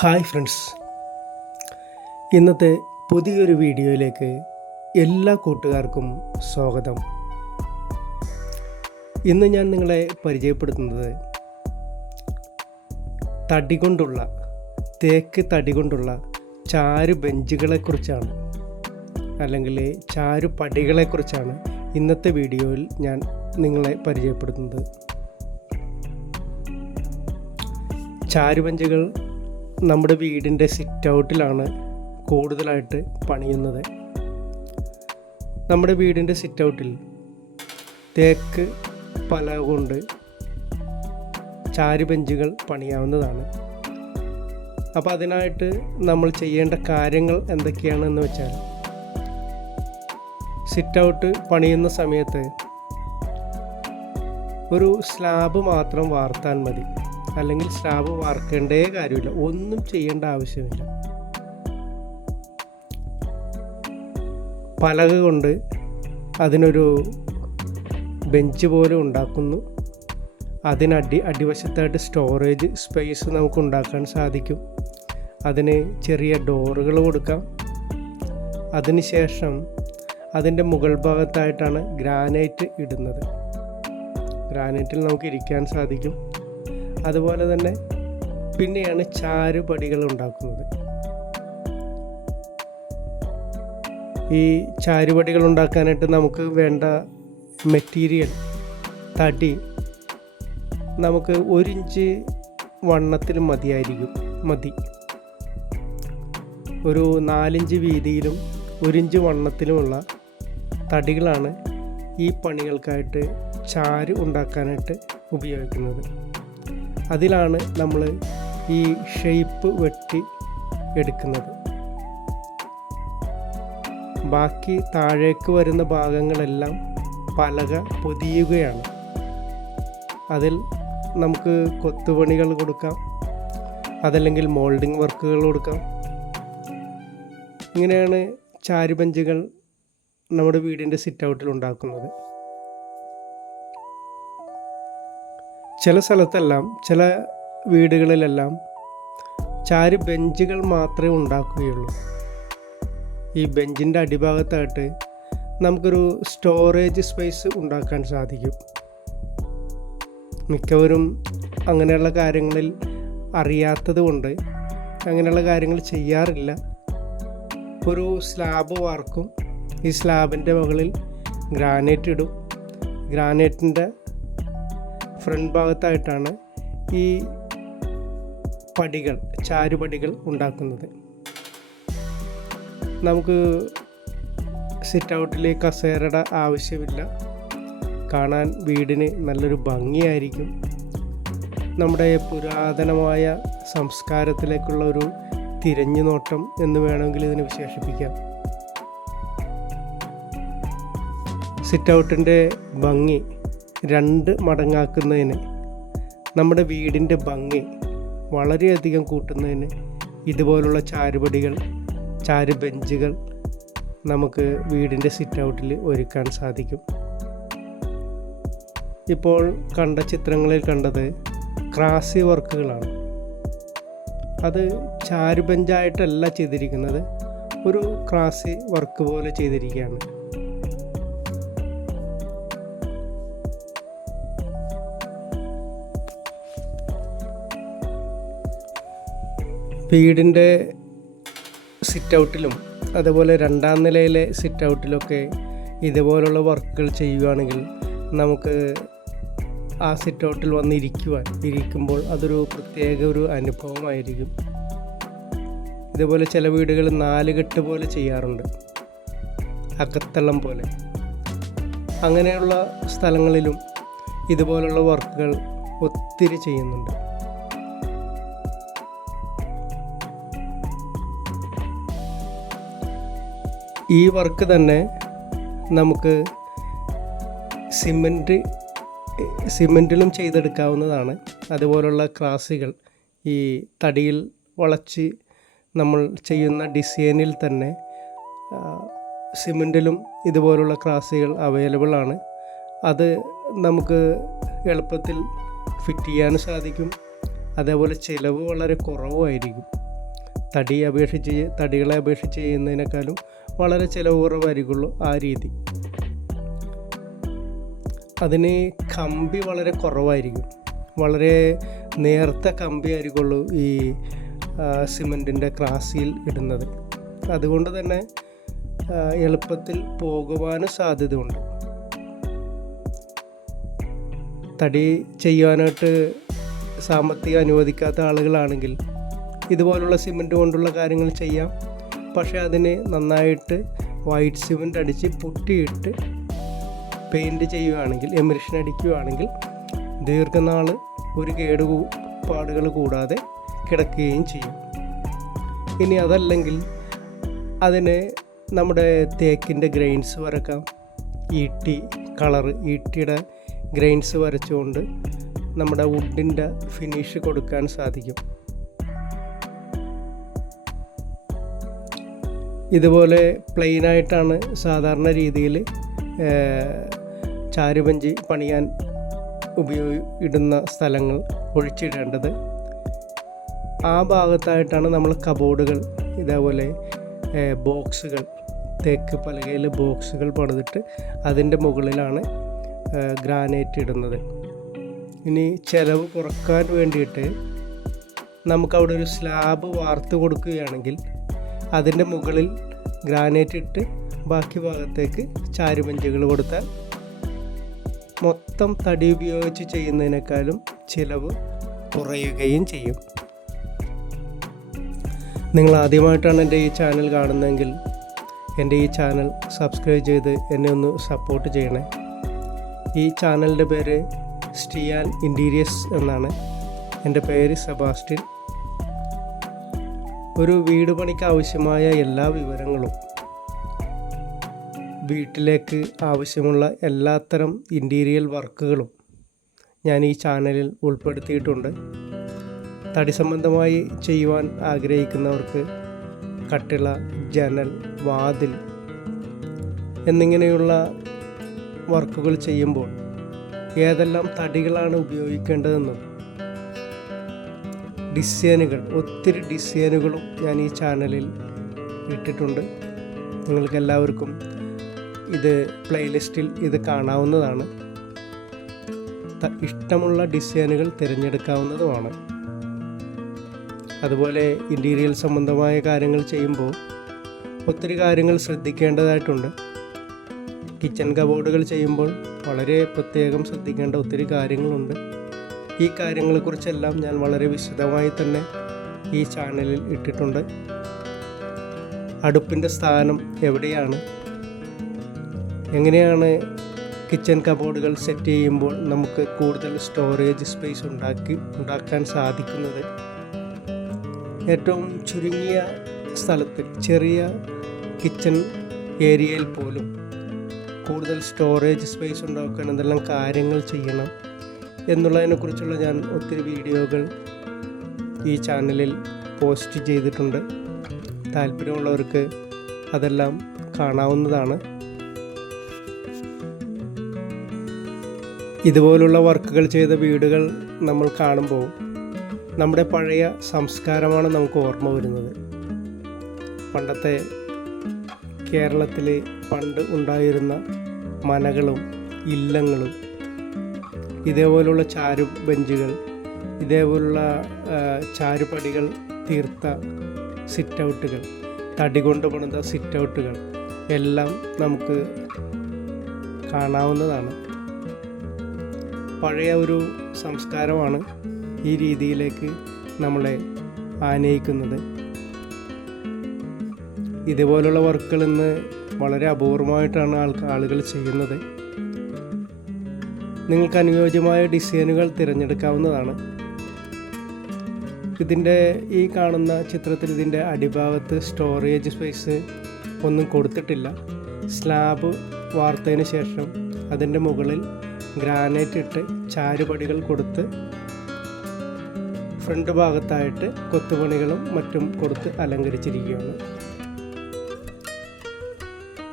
Hi friends, ഇന്നത്തെ പുതിയൊരു വീഡിയോയിലേക്ക് എല്ലാ കൂട്ടുകാർക്കും സ്വാഗതം. ഇന്ന് ഞാൻ നിങ്ങളെ പരിചയപ്പെടുത്തുന്നത് തേക്ക് തടി കൊണ്ടുള്ള ചാരു ബെഞ്ചുകളെക്കുറിച്ചാണ്, അല്ലെങ്കിൽ ചാരു പടികളെക്കുറിച്ചാണ് ഇന്നത്തെ വീഡിയോയിൽ ഞാൻ നിങ്ങളെ പരിചയപ്പെടുത്തുന്നത്. ചാരുബെഞ്ചുകൾ നമ്മുടെ വീടിൻ്റെ സിറ്റ് ഔട്ടിലാണ് കൂടുതലായിട്ട് പണിയുന്നത്. നമ്മുടെ വീടിൻ്റെ സിറ്റ് ഔട്ടിൽ തേക്ക് പലക കൊണ്ട് ചാരുബെഞ്ചുകൾ പണിയാവുന്നതാണ്. അപ്പോൾ അതിനായിട്ട് നമ്മൾ ചെയ്യേണ്ട കാര്യങ്ങൾ എന്തൊക്കെയാണെന്ന് വെച്ചാൽ, സിറ്റ് ഔട്ട് പണിയുന്ന സമയത്ത് ഒരു സ്ലാബ് മാത്രം വാർത്താൽ മതി, അല്ലെങ്കിൽ സ്ലാബ് വാർക്കേണ്ടേ കാര്യമില്ല, ഒന്നും ചെയ്യേണ്ട ആവശ്യമില്ല. പലക കൊണ്ട് അതിനൊരു ബെഞ്ച് പോലെ ഉണ്ടാക്കുന്നു. അടിവശത്തായിട്ട് സ്റ്റോറേജ് സ്പേസ് നമുക്ക് ഉണ്ടാക്കാൻ സാധിക്കും. അതിന് ചെറിയ ഡോറുകൾ കൊടുക്കാം. അതിനുശേഷം അതിൻ്റെ മുകൾ ഭാഗത്തായിട്ടാണ് ഗ്രാനൈറ്റ് ഇടുന്നത്. ഗ്രാനൈറ്റിൽ നമുക്ക് ഇരിക്കാൻ സാധിക്കും. അതുപോലെ തന്നെ പിന്നെയാണ് ചാരുപടികൾ ഉണ്ടാക്കുന്നത്. ഈ ചാരുപടികൾ ഉണ്ടാക്കാനായിട്ട് നമുക്ക് വേണ്ട മെറ്റീരിയൽ തടി നമുക്ക് 1 ഇഞ്ച് വണ്ണത്തിൽ മതി. ഒരു 4 ഇഞ്ച് വീതിയിലും 1 ഇഞ്ച് വണ്ണത്തിലുമുള്ള തടികളാണ് ഈ പണികൾക്കായിട്ട് ചാരു ഉണ്ടാക്കാനായിട്ട് ഉപയോഗിക്കുന്നത്. അതിലാണ് നമ്മൾ ഈ ഷേപ്പ് വെട്ടി എടുക്കുന്നത്. ബാക്കി താഴേക്ക് വരുന്ന ഭാഗങ്ങളെല്ലാം പലക പൊതിയുകയാണ്. അതിൽ നമുക്ക് കൊത്തുപണികൾ കൊടുക്കാം, അതല്ലെങ്കിൽ മോൾഡിംഗ് വർക്കുകൾ കൊടുക്കാം. ഇങ്ങനെയാണ് ചാരുബെഞ്ചുകൾ നമ്മുടെ വീടിൻ്റെ സിറ്റ് ഔട്ടിൽ ഉണ്ടാക്കുന്നത്. ചില സ്ഥലത്തെല്ലാം, ചില വീടുകളിലെല്ലാം ചാരു ബെഞ്ചുകൾ മാത്രമേ ഉണ്ടാക്കുകയുള്ളൂ. ഈ ബെഞ്ചിൻ്റെ അടിഭാഗത്തായിട്ട് നമുക്കൊരു സ്റ്റോറേജ് സ്പേസ് ഉണ്ടാക്കാൻ സാധിക്കും. മിക്കവരും അങ്ങനെയുള്ള കാര്യങ്ങളിൽ അറിയാത്തത് കൊണ്ട് അങ്ങനെയുള്ള കാര്യങ്ങൾ ചെയ്യാറില്ല. ഒരു സ്ലാബ് വാർക്കും, ഈ സ്ലാബിൻ്റെ മുകളിൽ ഗ്രാനൈറ്റ് ഇടും. ഗ്രാനൈറ്റിൻ്റെ ഫ്രണ്ട് ഭാഗത്തായിട്ടാണ് ഈ ചാരുപടികൾ ഉണ്ടാക്കുന്നത്. നമുക്ക് സിറ്റ് ഔട്ടിൽ കസേരയുടെ ആവശ്യമില്ല. കാണാൻ വീടിന് നല്ലൊരു ഭംഗിയായിരിക്കും. നമ്മുടെ പുരാതനമായ സംസ്കാരത്തിലേക്കുള്ള ഒരു തിരഞ്ഞുനോട്ടം എന്ന് വേണമെങ്കിൽ ഇതിനെ വിശേഷിപ്പിക്കാം. സിറ്റ് ഔട്ടിൻ്റെ ഭംഗി 2 മടങ്ങാക്കുന്നതിന്, നമ്മുടെ വീടിൻ്റെ ഭംഗി വളരെയധികം കൂട്ടുന്നതിന് ഇതുപോലുള്ള ചാരുബെഞ്ചുകൾ നമുക്ക് വീടിൻ്റെ സിറ്റ് ഔട്ടിൽ ഒരുക്കാൻ സാധിക്കും. ഇപ്പോൾ കണ്ട ചിത്രങ്ങളിൽ കണ്ടത് ക്രാസി വർക്കുകളാണ്. അത് ചാരുബെഞ്ചായിട്ടല്ല ചെയ്തിരിക്കുന്നത്, ഒരു ക്രാസി വർക്ക് പോലെ ചെയ്തിരിക്കുകയാണ്. വീടിൻ്റെ സിറ്റ് ഔട്ടിലും അതുപോലെ 2ാം നിലയിലെ സിറ്റ് ഔട്ടിലൊക്കെ ഇതുപോലുള്ള വർക്കുകൾ ചെയ്യുകയാണെങ്കിൽ നമുക്ക് ആ സിറ്റ് ഔട്ടിൽ ഇരിക്കുമ്പോൾ അതൊരു പ്രത്യേക ഒരു അനുഭവമായിരിക്കും. ഇതുപോലെ ചില വീടുകൾ 4 കെട്ട് പോലെ ചെയ്യാറുണ്ട്, അകത്തളം പോലെ. അങ്ങനെയുള്ള സ്ഥലങ്ങളിലും ഇതുപോലുള്ള വർക്കുകൾ ഒത്തിരി ചെയ്യുന്നുണ്ട്. ഈ വർക്ക് തന്നെ നമുക്ക് സിമെൻറ്റിലും ചെയ്തെടുക്കാവുന്നതാണ്. അതുപോലുള്ള ക്രാസികൾ ഈ തടിയിൽ വളച്ച് നമ്മൾ ചെയ്യുന്ന ഡിസൈനിൽ തന്നെ സിമെൻറ്റിലും ഇതുപോലുള്ള ക്രാസികൾ അവൈലബിൾ ആണ്. അത് നമുക്ക് എളുപ്പത്തിൽ ഫിറ്റ് ചെയ്യാൻ സാധിക്കും. അതേപോലെ ചിലവ് വളരെ കുറവായിരിക്കും. തടികളെ അപേക്ഷിച്ച് ചെയ്യുന്നതിനേക്കാളും വളരെ ചിലവ് കുറവായിരിക്കുള്ളൂ ആ രീതി. അതിന് കമ്പി വളരെ കുറവായിരിക്കും, വളരെ നേർത്ത കമ്പി ആയിരിക്കുള്ളൂ ഈ സിമൻറ്റിൻ്റെ ക്രാസിയിൽ ഇടുന്നത്. അതുകൊണ്ട് തന്നെ എളുപ്പത്തിൽ പോകുവാനും സാധ്യതയുണ്ട്. തടി ചെയ്യാനായിട്ട് സാമ്പത്തികം അനുവദിക്കാത്ത ആളുകളാണെങ്കിൽ ഇതുപോലുള്ള സിമൻറ്റ് കൊണ്ടുള്ള കാര്യങ്ങൾ ചെയ്യാം. പക്ഷേ അതിന് നന്നായിട്ട് വൈറ്റ് സിമൻറ്റ് അടിച്ച് പുട്ടിയിട്ട് പെയിൻറ്റ് ചെയ്യുകയാണെങ്കിൽ, എമിഷൻ അടിക്കുകയാണെങ്കിൽ ദീർഘനാൾ ഒരു കേടുപാടുകൾ കൂടാതെ കിടക്കുകയും ചെയ്യും. ഇനി അതല്ലെങ്കിൽ അതിന് നമ്മുടെ തേക്കിൻ്റെ ഗ്രൈൻസ് വരക്കാം. ഈട്ടിയുടെ ഗ്രൈൻസ് വരച്ചുകൊണ്ട് നമ്മുടെ വുഡിൻ്റെ ഫിനിഷ് കൊടുക്കാൻ സാധിക്കും. ഇതുപോലെ പ്ലെയിനായിട്ടാണ് സാധാരണ രീതിയിൽ ചാരുപഞ്ചി പണിയാൻ ഇടുന്ന സ്ഥലങ്ങൾ ഒഴിച്ചിടേണ്ടത്. ആ ഭാഗത്തായിട്ടാണ് നമ്മൾ കബോർഡുകൾ, ഇതേപോലെ ബോക്സുകൾ, തേക്ക് പലകയിൽ ബോക്സുകൾ പണിതിട്ട് അതിൻ്റെ മുകളിലാണ് ഗ്രാനൈറ്റ് ഇടുന്നത്. ഇനി ചിലവ് കുറക്കാൻ വേണ്ടിയിട്ട് നമുക്കവിടെ ഒരു സ്ലാബ് വാർത്ത് കൊടുക്കുകയാണെങ്കിൽ അതിൻ്റെ മുകളിൽ ഗ്രാനൈറ്റ് ഇട്ട് ബാക്കി ഭാഗത്തേക്ക് ചാരുപഞ്ചികൾ കൊടുത്താൽ മൊത്തം തടി ഉപയോഗിച്ച് ചെയ്യുന്നതിനേക്കാളും ചിലവ് കുറയുകയും ചെയ്യും. നിങ്ങൾ ആദ്യമായിട്ടാണ് എൻ്റെ ഈ ചാനൽ കാണുന്നതെങ്കിൽ എൻ്റെ ഈ ചാനൽ സബ്സ്ക്രൈബ് ചെയ്ത് എന്നെ ഒന്ന് സപ്പോർട്ട് ചെയ്യണേ. ഈ ചാനലിൻ്റെ പേര് സ്റ്റിയാൻ ഇൻറ്റീരിയേഴ്സ് എന്നാണ്. എൻ്റെ പേര് സെബാസ്റ്റ്യൻ. ഒരു വീട് പണിക്ക് ആവശ്യമായ എല്ലാ വിവരങ്ങളും, വീട്ടിലേക്ക് ആവശ്യമുള്ള എല്ലാത്തരം ഇൻറ്റീരിയൽ വർക്കുകളും ഞാൻ ഈ ചാനലിൽ ഉൾപ്പെടുത്തിയിട്ടുണ്ട്. തടി സംബന്ധമായി ചെയ്യുവാൻ ആഗ്രഹിക്കുന്നവർക്ക് കട്ടിള, ജനൽ, വാതിൽ എന്നിങ്ങനെയുള്ള വർക്കുകൾ ചെയ്യുമ്പോൾ ഏതെല്ലാം തടികളാണ് ഉപയോഗിക്കേണ്ടതെന്നും ഒത്തിരി ഡിസൈനുകളും ഞാൻ ഈ ചാനലിൽ ഇട്ടിട്ടുണ്ട്. നിങ്ങൾക്കെല്ലാവർക്കും ഇത് പ്ലേലിസ്റ്റിൽ ഇത് കാണാവുന്നതാണ്. ഇഷ്ടമുള്ള ഡിസൈനുകൾ തിരഞ്ഞെടുക്കാവുന്നതുമാണ്. അതുപോലെ ഇൻറ്റീരിയൽ സംബന്ധമായ കാര്യങ്ങൾ ചെയ്യുമ്പോൾ ഒത്തിരി കാര്യങ്ങൾ ശ്രദ്ധിക്കേണ്ടതായിട്ടുണ്ട്. കിച്ചൺ കബോർഡുകൾ ചെയ്യുമ്പോൾ വളരെ പ്രത്യേകം ശ്രദ്ധിക്കേണ്ട ഒത്തിരി കാര്യങ്ങളുണ്ട്. ഈ കാര്യങ്ങളെക്കുറിച്ചെല്ലാം ഞാൻ വളരെ വിശദമായി തന്നെ ഈ ചാനലിൽ ഇട്ടിട്ടുണ്ട്. അടുപ്പിൻ്റെ സ്ഥാനം എവിടെയാണ്, എങ്ങനെയാണ് കിച്ചൺ കബോർഡുകൾ സെറ്റ് ചെയ്യുമ്പോൾ നമുക്ക് കൂടുതൽ സ്റ്റോറേജ് സ്പേസ് ഉണ്ടാക്കാൻ സാധിക്കുന്നത്, ഏറ്റവും ചുരുങ്ങിയ സ്ഥലത്ത്, ചെറിയ കിച്ചൺ ഏരിയയിൽ പോലും കൂടുതൽ സ്റ്റോറേജ് സ്പേസ് ഉണ്ടാക്കാൻ എന്തെല്ലാം കാര്യങ്ങൾ ചെയ്യണം എന്നുള്ളതിനെക്കുറിച്ചുള്ള ഞാൻ ഒത്തിരി വീഡിയോകൾ ഈ ചാനലിൽ പോസ്റ്റ് ചെയ്തിട്ടുണ്ട്. താല്പര്യമുള്ളവർക്ക് അതെല്ലാം കാണാവുന്നതാണ്. ഇതുപോലുള്ള വർക്കുകൾ ചെയ്ത വീടുകൾ നമ്മൾ കാണുമ്പോൾ നമ്മുടെ പഴയ സംസ്കാരമാണ് നമുക്ക് ഓർമ്മ വരുന്നത്. പണ്ടത്തെ കേരളത്തിൽ പണ്ട് ഉണ്ടായിരുന്ന മനകളും ഇല്ലങ്ങളും, ഇതേപോലുള്ള ചാരുബെഞ്ചുകൾ, ഇതേപോലുള്ള ചാരുപടികൾ തീർത്ത സിറ്റൗട്ടുകൾ, തടി കൊണ്ട് പണിത സിറ്റൗട്ടുകൾ എല്ലാം നമുക്ക് കാണാവുന്നതാണ്. പഴയ ഒരു സംസ്കാരമാണ് ഈ രീതിയിലേക്ക് നമ്മളെ ആനയിക്കുന്നത്. ഇതുപോലുള്ള വർക്കുകൾ ഇന്ന് വളരെ അപൂർവമായിട്ടാണ് ആളുകൾ ചെയ്യുന്നത്. നിങ്ങൾക്ക് അനുയോജ്യമായ ഡിസൈനുകൾ തിരഞ്ഞെടുക്കാവുന്നതാണ്. ഇതിൻ്റെ ഈ കാണുന്ന ചിത്രത്തിൽ ഇതിൻ്റെ അടിഭാഗത്ത് സ്റ്റോറേജ് സ്പേസ് ഒന്നും കൊടുത്തിട്ടില്ല. സ്ലാബ് വാർത്തതിന് ശേഷം അതിൻ്റെ മുകളിൽ ഗ്രാനൈറ്റ് ഇട്ട് ചാരുപടികൾ കൊടുത്ത് ഫ്രണ്ട് ഭാഗത്തായിട്ട് കൊത്തുപണികളും മറ്റും കൊടുത്ത് അലങ്കരിച്ചിരിക്കുകയാണ്.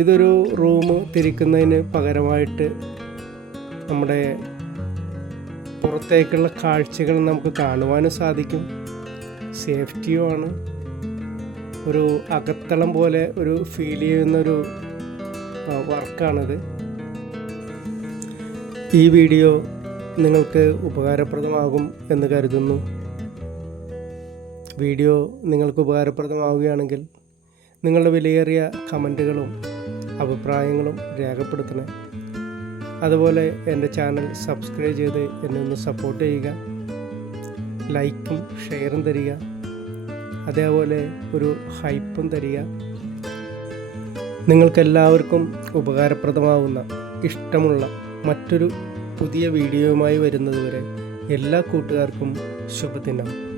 ഇതൊരു റൂം തിരിക്കുന്നതിന് പകരമായിട്ട് നമ്മുടെ പുറത്തേക്കുള്ള കാഴ്ചകൾ നമുക്ക് കാണുവാനും സാധിക്കും. സേഫ്റ്റിയുമാണ്. ഒരു അകത്തളം പോലെ ഒരു ഫീൽ ചെയ്യുന്നൊരു വർക്കാണിത്. ഈ വീഡിയോ നിങ്ങൾക്ക് ഉപകാരപ്രദമാകും എന്ന് കരുതുന്നു. വീഡിയോ നിങ്ങൾക്ക് ഉപകാരപ്രദമാവുകയാണെങ്കിൽ നിങ്ങളുടെ വിലയേറിയ കമൻറ്റുകളും അഭിപ്രായങ്ങളും രേഖപ്പെടുത്തണേ. അതുപോലെ എൻ്റെ ചാനൽ സബ്സ്ക്രൈബ് ചെയ്ത് എന്നെ ഒന്ന് സപ്പോർട്ട് ചെയ്യുക. ലൈക്കും ഷെയറും തരിക. അതേപോലെ ഒരു ഹൈപ്പും തരിക. നിങ്ങൾക്കെല്ലാവർക്കും ഉപകാരപ്രദമാവുന്ന ഇഷ്ടമുള്ള മറ്റൊരു പുതിയ വീഡിയോയുമായി വരുന്നതുവരെ എല്ലാ കൂട്ടുകാർക്കും ശുഭദിനം.